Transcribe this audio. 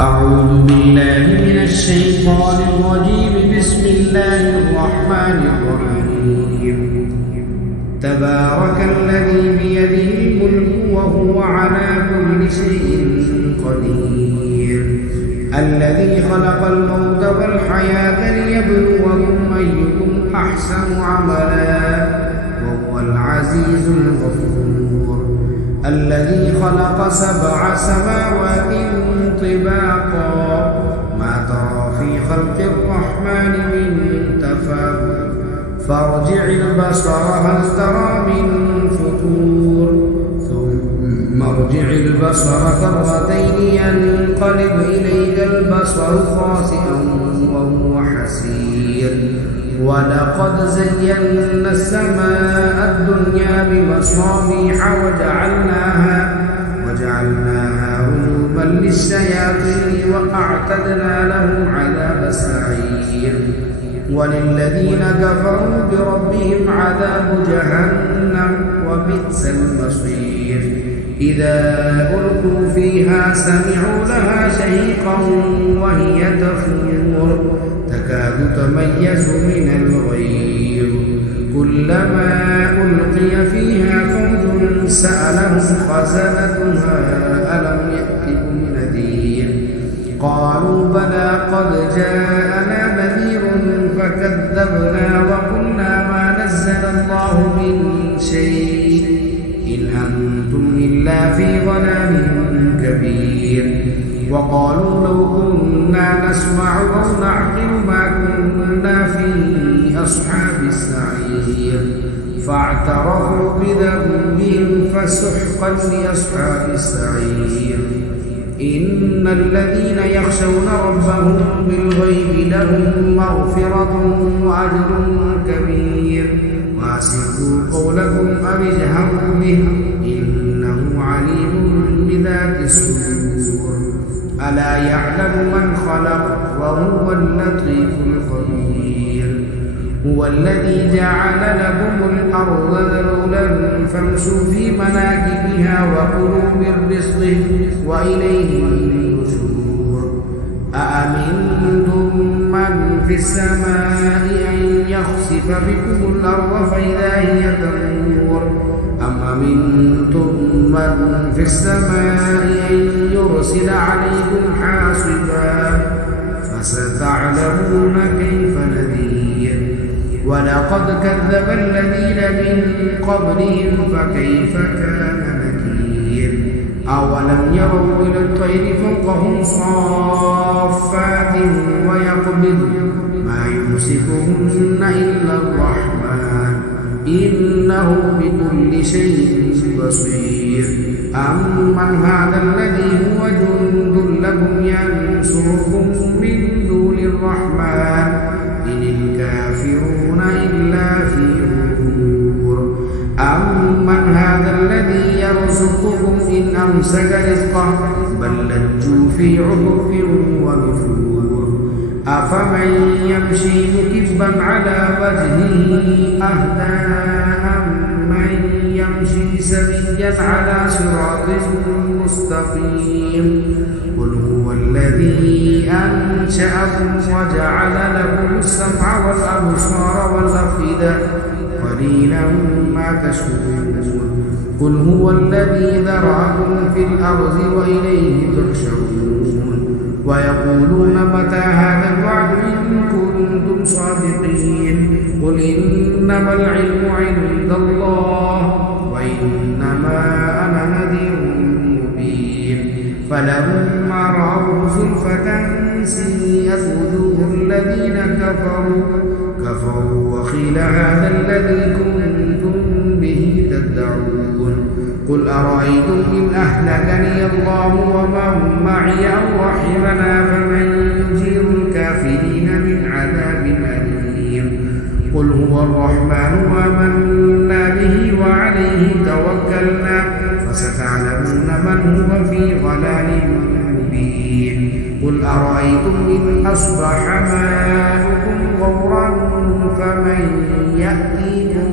أعوذ بالله من الشيطان الرجيم. بسم الله الرحمن الرحيم. تبارك الذي بيده الملك وهو على كل شيء قدير. الذي خلق الموت والحياة ليبلوكم أيكم أحسن عملا وهو العزيز الغفور. الذي خلق 7 سماوات طباقا ما ترى في خلق الرحمن من تفاوت فارجع البصر هل ترى من فطور ثم ارجع البصر كرتين ينقلب إليك البصر خاسئا وهو حسير. ولقد زينا السماء الدنيا بمصابيح وجعلناها رجوما للشياطين وأعتدنا لهم عذاب السعير. وللذين كفروا بربهم عذاب جهنم وبئس المصير. إذا ألقوا فيها سمعوا لها شهيقا وهي تفور تكاد تميز من الغيظ. كلما ألقي فيها فوج سألهم خزنتها ألم يأتكم نذير قالوا بلى قد جاءنا نذير فكذبنا وقلنا ما نزل الله من شيء إن أنتم إلا في ضلال كبير. وقالوا لو كنا نسمع أو نعقل ما كنا في أصحاب السعير فاعترفوا بذنبهم فسحقا لأصحاب السعير. إن الذين يخشون ربهم بالغيب لهم مغفرة وأجر كبير. وأسروا قولكم أو اجهروا به إنه عليم بذات الصدور. ألا يعلم من خلق وهو اللطيف الخبير. هو الذي جعل لكم الأرض ذلولا فامشوا في مناكبها وكلوا من رزقه وإليه النشور. أأمنتم من في السماء أن يخسف بكم الأرض فإذا هي تمور أم أمنتم من في السماء أن يرسل عليكم حاصبا فستعلمون كيف نذير. ولقد كذب الذين من قبلهم فكيف كان نكير. أولم يروا إلى الطير فوقهم صافات ويقبض ما يمسكهن إلا الرحمن إنه بكل شيء بصير. أمن هذا الذي هو جند لكم ينصركم من دون الرحمن إن الكافرون إلا في غرور. أمن هذا الذي يرزقكم إن أمسك رزقه بل لجوا في عتب ونفور. أفمن يمشي مكبا على وجهه أهدى أمن يمشي سويا على صراط مستقيم. قل هو الذي أنشأكم وجعل لكم السمع والأبصار والأفئدة قليلا ما تشكرون. قل هو الذي ذرأكم في الأرض وإليه تحشرون. ويقولون متى هذا الوعد إن كنتم صادقين. قل إنما العلم عند الله وإنما أنا نذير مبين. فلما رأوه زلفة سيئت وجوه الذين كفروا وقيل هذا الذي كنتم به تدعون. قل أرأيتم إن أهلكني الله ومن معي أو رحمنا فمن يجير الكافرين من عذاب أليم. قل هو الرحمن آمنا به وعليه توكلنا فستعلمون من هو في ضلال مبين. قل أرأيتم إن أصبح ماؤكم غورا فمن يأتيكم